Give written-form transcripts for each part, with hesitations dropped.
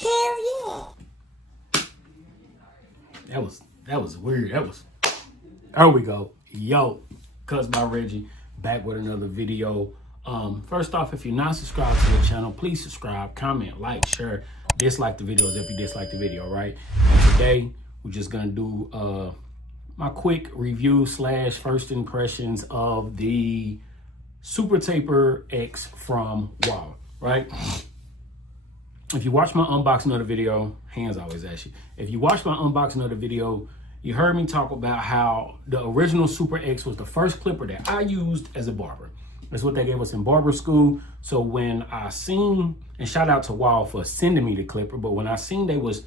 Hell yeah. That was weird. There we go. Yo, Cuts by Reggie, back with another video. First off, if you're not subscribed to the channel, please subscribe, comment, like, share, dislike the videos if you dislike the video, right? And today, we're just gonna do my quick review / first impressions of the Super TaperX from Wahl, right? If you watch my unboxing of the video, hands always ask you. If you watch my unboxing of the video, you heard me talk about how the original Super X was the first clipper that I used as a barber. That's what they gave us in barber school. So when I seen, and shout out to Wahl for sending me the clipper, but when I seen they was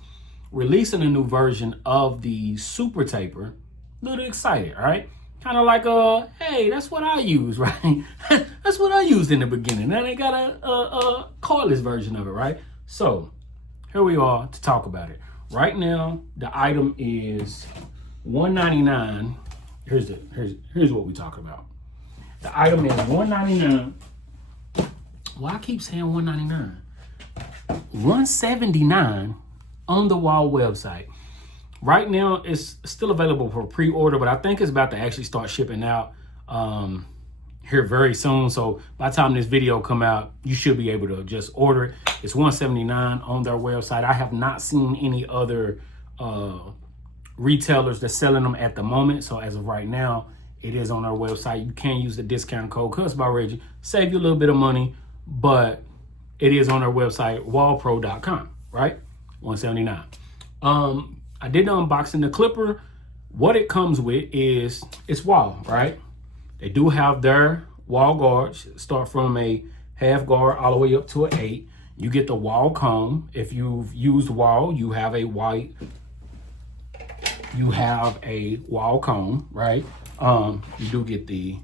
releasing a new version of the Super Taper, a little excited, all right? Kind of like, hey, that's what I use, right? That's what I used in the beginning. Now they got a cordless version of it, right? So here we are to talk about it. Right now, the item is $199. Here's what we talking about. The item is $199. Well, I keep saying $199. $179 on the Wahl website. Right now, it's still available for pre-order, but I think it's about to actually start shipping out here very soon. So by the time this video come out, you should be able to just order it. It's $179 on their website. I have not seen any other retailers that's selling them at the moment. So as of right now, it is on their website. You can use the discount code Cuts by Reggie, save you a little bit of money, but it is on their website, wahlpro.com, right? $179. I did the unboxing. The clipper, what it comes with is, it's Wahl, right? They do have their Wahl guards, start from a half guard all the way up to an 8. You get the Wahl comb. If you've used Wahl, you have a Wahl comb, right? You do get the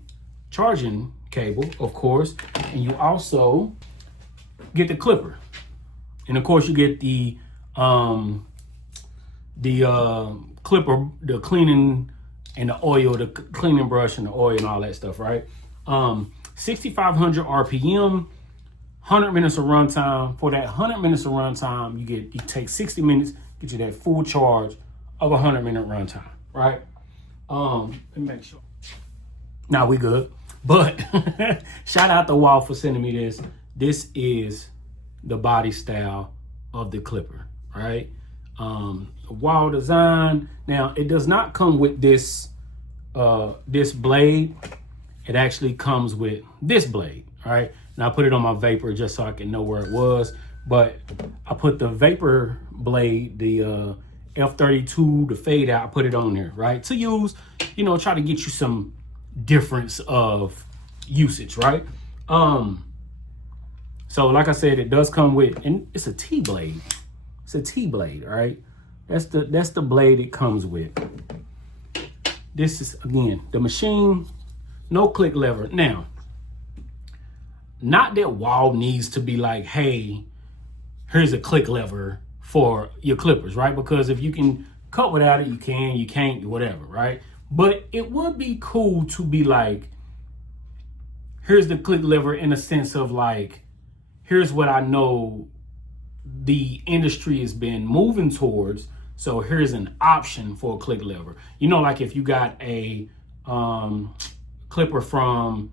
charging cable, of course, and you also get the clipper. And of course you get the clipper, the cleaning and the oil, the cleaning brush and the oil and all that stuff, right? 6,500 RPM, 100 minutes of runtime. For that 100 minutes of runtime, you take 60 minutes, get you that full charge of 100-minute runtime, right? Let me make sure. Now we good. But shout out to Wahl for sending me this. This is the body style of the clipper, right? Wahl design. Now it does not come with this this blade. It actually comes with this blade, all right? Now I put it on my vapor just so I can know where it was, but I put the vapor blade, the F32, the fade out, I put it on there, right? To use, you know, try to get you some difference of usage, right? So like I said, it does come with, and it's a T blade. It's a T blade, right? That's the blade it comes with. This is, again, the machine, no click lever. Now, not that Wahl needs to be like, hey, here's a click lever for your clippers, right? Because if you can cut without it, you can, you can't, whatever, right? But it would be cool to be like, here's the click lever in a sense of like, here's what I know the industry has been moving towards. So here's an option for a click lever. You know, like if you got a clipper from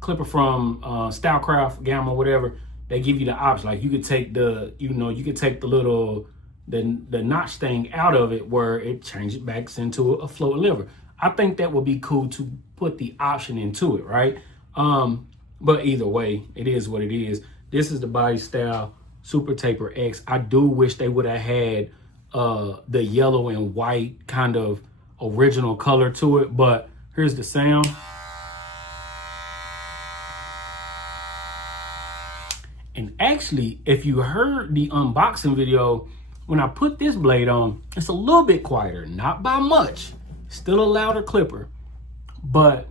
Stylecraft, Gamma, whatever, they give you the option. Like you could take the, you could take the little, the notch thing out of it where it changes back into a float lever. I think that would be cool to put the option into it, right? But either way, it is what it is. This is the body style Super TaperX. I do wish they would have had the yellow and white kind of original color to it, but here's the sound. And actually, if you heard the unboxing video, when I put this blade on, it's a little bit quieter, not by much, still a louder clipper, but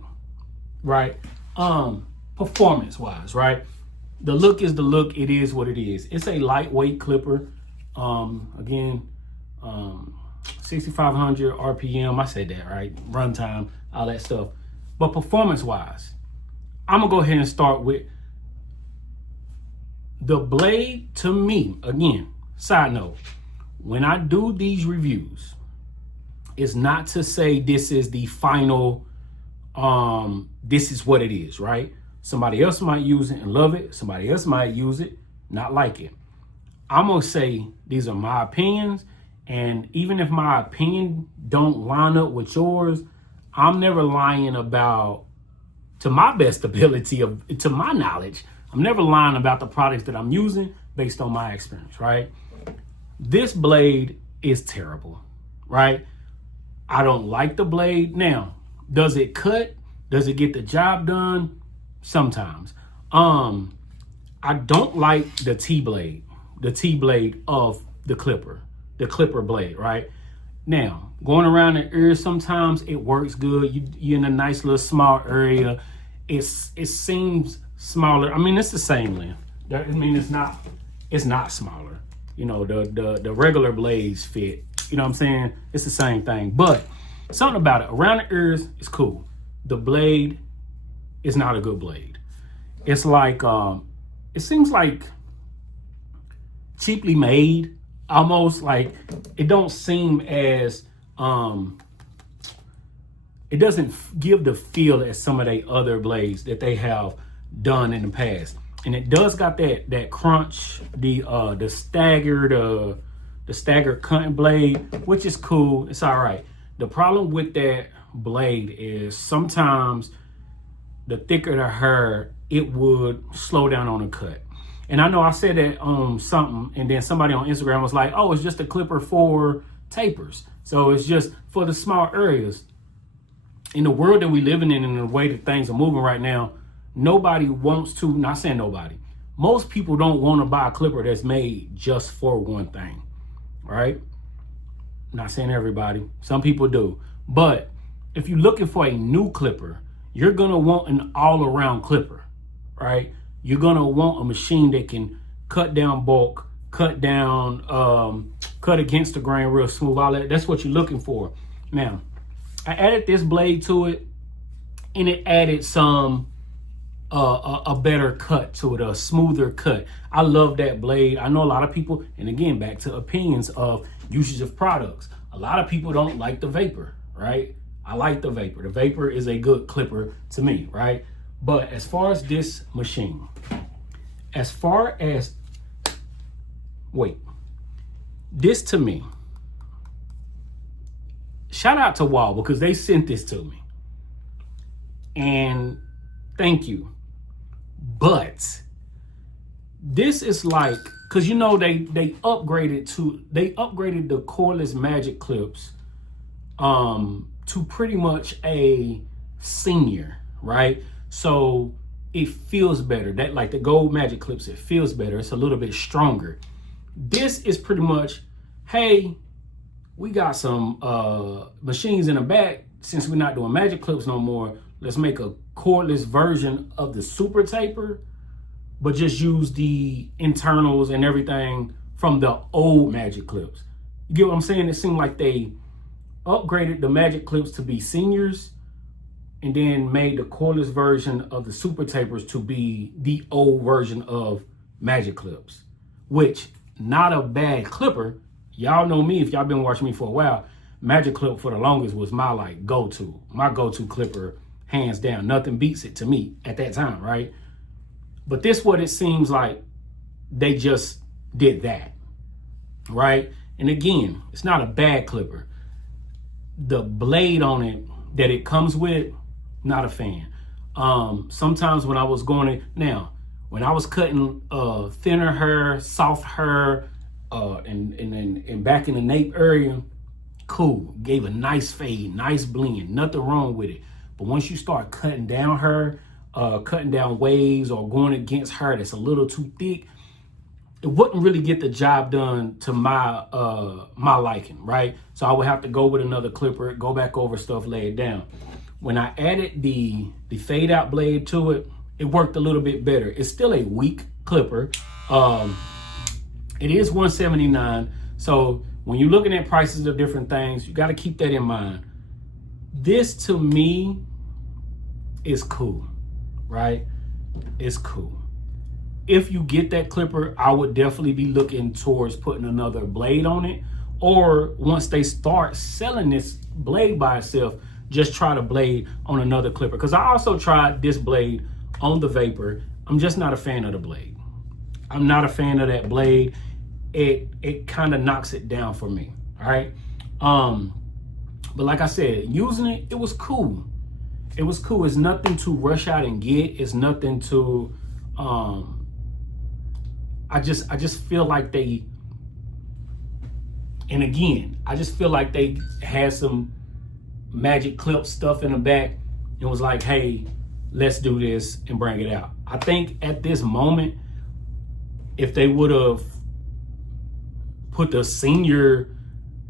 right, performance wise, right? The look is the look. It is what it is. It's a lightweight clipper. Again, 6,500 RPM. I said that, right? Runtime, all that stuff. But performance wise, I'm gonna go ahead and start with The blade, to me, again, side note, when I do these reviews, it's not to say this is the final, this is what it is, right? Somebody else might use it and love it. Somebody else might use it, not like it. I'm gonna say these are my opinions, and even if my opinion don't line up with yours, I'm never lying about, to my best ability, to my knowledge, I'm never lying about the products that I'm using based on my experience, right? This blade is terrible, right? I don't like the blade. Now, does it cut? Does it get the job done? Sometimes. I don't like the T-blade of the clipper blade, right? Now, going around the ears, sometimes it works good. You're in a nice little small area. It seems smaller. I mean, it's the same length. I mean, it's not smaller. You know, the regular blades fit. You know what I'm saying? It's the same thing. But something about it, around the ears, it's cool. The blade is not a good blade. It's like, it seems like cheaply made, almost. Like it don't seem as, it doesn't give the feel as some of the other blades that they have done in the past. And it does got that crunch, the staggered cutting blade, which is cool. It's all right. The problem with that blade is sometimes the thicker the hair, it would slow down on a cut. And I know I said that something, and then somebody on Instagram was like, oh, it's just a clipper for tapers. So it's just for the small areas. In the world that we living in and the way that things are moving right now, nobody wants to, not saying nobody, most people don't want to buy a clipper that's made just for one thing, right? Not saying everybody, some people do. But if you're looking for a new clipper, you're gonna want an all-around clipper, right? You're gonna want a machine that can cut down bulk, cut down, cut against the grain real smooth, all that. That's what you're looking for. Now, I added this blade to it, and it added some, a better cut to it, a smoother cut. I love that blade. I know a lot of people, and again, back to opinions of usage of products. A lot of people don't like the Vapor, right? I like the Vapor. The Vapor is a good clipper to me, right? But as far as this machine, this to me, shout out to Wahl because they sent this to me. And thank you. But this is like, because you know they upgraded the cordless magic clips to pretty much a senior, right? So it feels better. That, like the gold magic clips, it feels better. It's a little bit stronger. This is pretty much, hey, we got some machines in the back. Since we're not doing magic clips no more, let's make a cordless version of the super taper, but just use the internals and everything from the old magic clips. You get what I'm saying? It seemed like they upgraded the magic clips to be seniors and then made the cordless version of the super tapers to be the old version of magic clips, which not a bad clipper. Y'all know me, if y'all been watching me for a while, magic clip for the longest was my like go-to, my go-to clipper, hands down. Nothing beats it to me at that time, right? But this what it seems like they just did that, right? And again, it's not a bad clipper. The blade on it that it comes with, not a fan. Sometimes when I was when I was cutting thinner hair, soft hair, and back in the nape area, cool, gave a nice fade, nice blend, nothing wrong with it. But once you start cutting down hair, cutting down waves or going against hair that's a little too thick, it wouldn't really get the job done to my my liking, right? So I would have to go with another clipper, go back over stuff, lay it down. When I added the fade out blade to it, it worked a little bit better. It's still a weak clipper. It is $179. So when you're looking at prices of different things, you got to keep that in mind. This to me is cool, right? It's cool. if you get that clipper, I would definitely be looking towards putting another blade on it. Or once they start selling this blade by itself, just try the blade on another clipper. Because I also tried this blade on the Vapor. I'm just not a fan of the blade. I'm not a fan of that blade. It kind of knocks it down for me. All right. But like I said, using it, it was cool. It was cool. It's nothing to rush out and get. It's nothing to I just feel like they, and again, I just feel like they had some magic clip stuff in the back and was like, hey, let's do this and bring it out. I think at this moment, if they would have put the senior,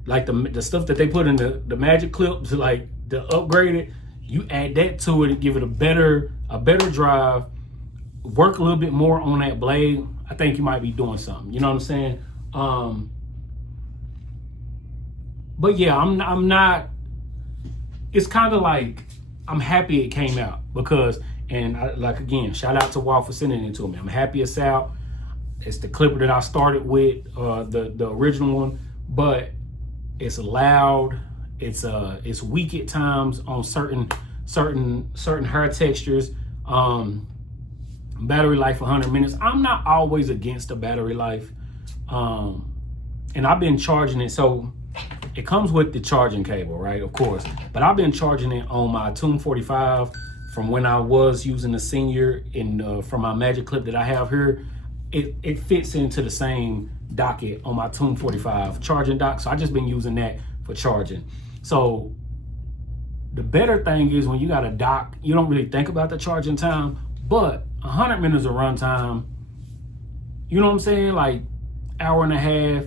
like the stuff that they put in the magic clips, like the upgraded, you add that to it and give it a better drive, work a little bit more on that blade, I think you might be doing something. You know what I'm saying? But yeah, I'm not, it's kind of like, I'm happy it came out because, and like again, shout out to Wahl for sending it to me. I'm happy it's out. It's the clipper that I started with, the original one, but it's loud. It's weak at times on certain hair textures. Battery life 100 minutes. I'm not always against the battery life, and I've been charging it. So it comes with the charging cable, right? Of course, but I've been charging it on my Tune 45 from when I was using the senior in from my magic clip that I have here. It fits into the same docket on my Tune 45 charging dock. So I just been using that for charging. So the better thing is when you got a dock, you don't really think about the charging time, but 100 minutes of runtime, you know what I'm saying? Like hour and a half,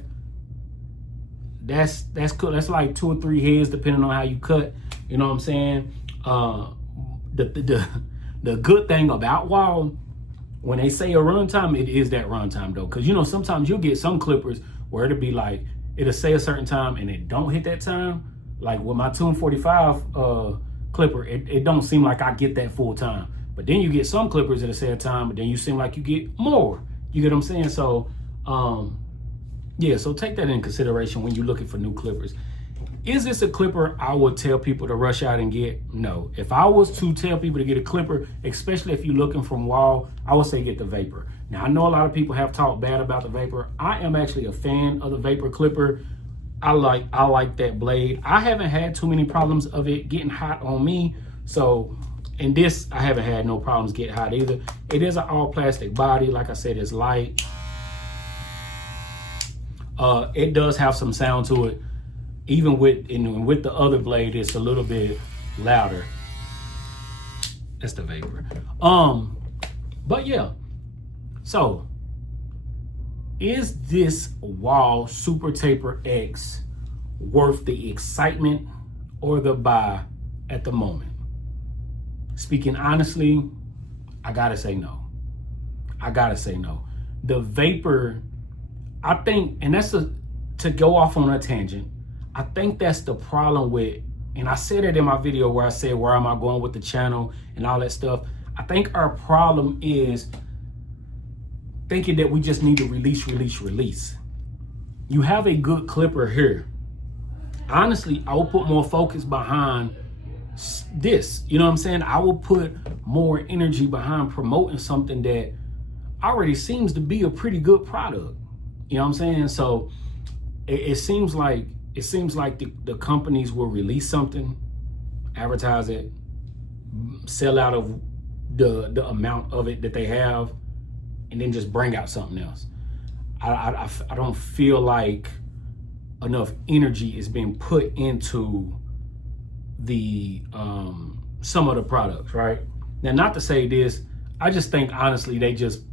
that's cool. That's like 2 or 3 heads depending on how you cut. You know what I'm saying? The good thing about Wahl, when they say a runtime, it is that runtime though. Cause you know, sometimes you'll get some clippers where it'll be like, it'll say a certain time and it don't hit that time. Like with my Tune 45 clipper, it don't seem like I get that full time. But then you get some clippers that'll say a time, but then you seem like you get more. You get what I'm saying? So yeah, so take that in consideration when you're looking for new clippers. Is this a clipper I would tell people to rush out and get? No. If I was to tell people to get a clipper, especially if you're looking from Wahl, I would say get the Vapor. Now, I know a lot of people have talked bad about the Vapor. I am actually a fan of the Vapor clipper. I like that blade. I haven't had too many problems of it getting hot on me. So, in this, I haven't had no problems getting hot either. It is an all plastic body. Like I said, it's light. It does have some sound to it. Even with the other blade, it's a little bit louder. That's the Vapor. But yeah. So, is this Wahl Super TaperX worth the excitement or the buy at the moment? Speaking honestly, I gotta say no. I gotta say no. The Vapor, I think, and that's to go off on a tangent, I think that's the problem with, and I said it in my video where I said, where am I going with the channel and all that stuff. I think our problem is thinking that we just need to release. You have a good clipper here. Honestly, I will put more focus behind this. You know what I'm saying? I will put more energy behind promoting something that already seems to be a pretty good product. You know what I'm saying? So it seems like the companies will release something, advertise it, sell out of the amount of it that they have, and then just bring out something else. I don't feel like enough energy is being put into the some of the products, right? Now, not to say this, I just think honestly they just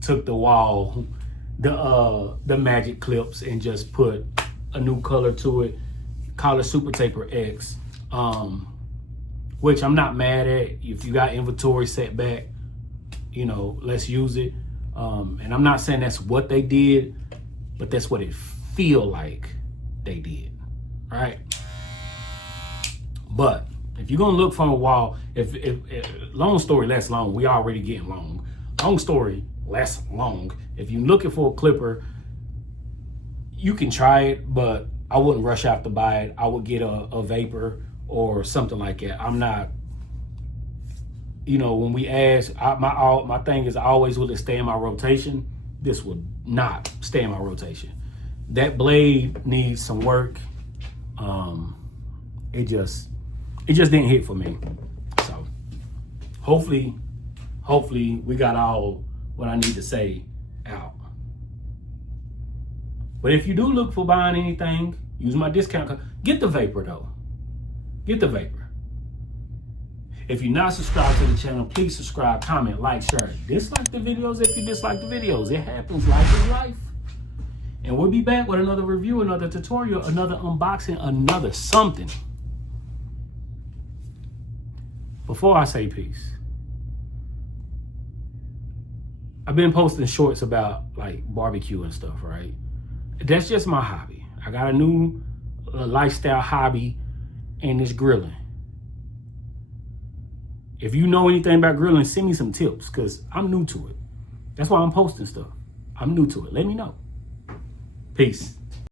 took the Wahl, the magic clips, and just put a new color to it, call it Super TaperX, which I'm not mad at. If you got inventory set back, you know, let's use it. And I'm not saying that's what they did, but that's what it feel like they did, right? But if you're gonna look for a Wahl, if long story less long, we already getting long. Long story, less long. If you're looking for a clipper, you can try it, but I wouldn't rush out to buy it. I would get a Vapor or something like that. I'm not, you know, when we ask, my thing is always, will it stay in my rotation? This would not stay in my rotation. That blade needs some work. It just didn't hit for me. So hopefully we got all what I need to say out. But if you do look for buying anything, use my discount code. Get the Vapor though. Get the Vapor. If you're not subscribed to the channel, please subscribe, comment, like, share. Dislike the videos if you dislike the videos. It happens. Life is life. And we'll be back with another review, another tutorial, another unboxing, another something. Before I say peace, I've been posting shorts about like barbecue and stuff, right? That's just my hobby. I got a new lifestyle hobby, and it's grilling. If you know anything about grilling, send me some tips, because I'm new to it. That's why I'm posting stuff. I'm new to it. Let me know. Peace.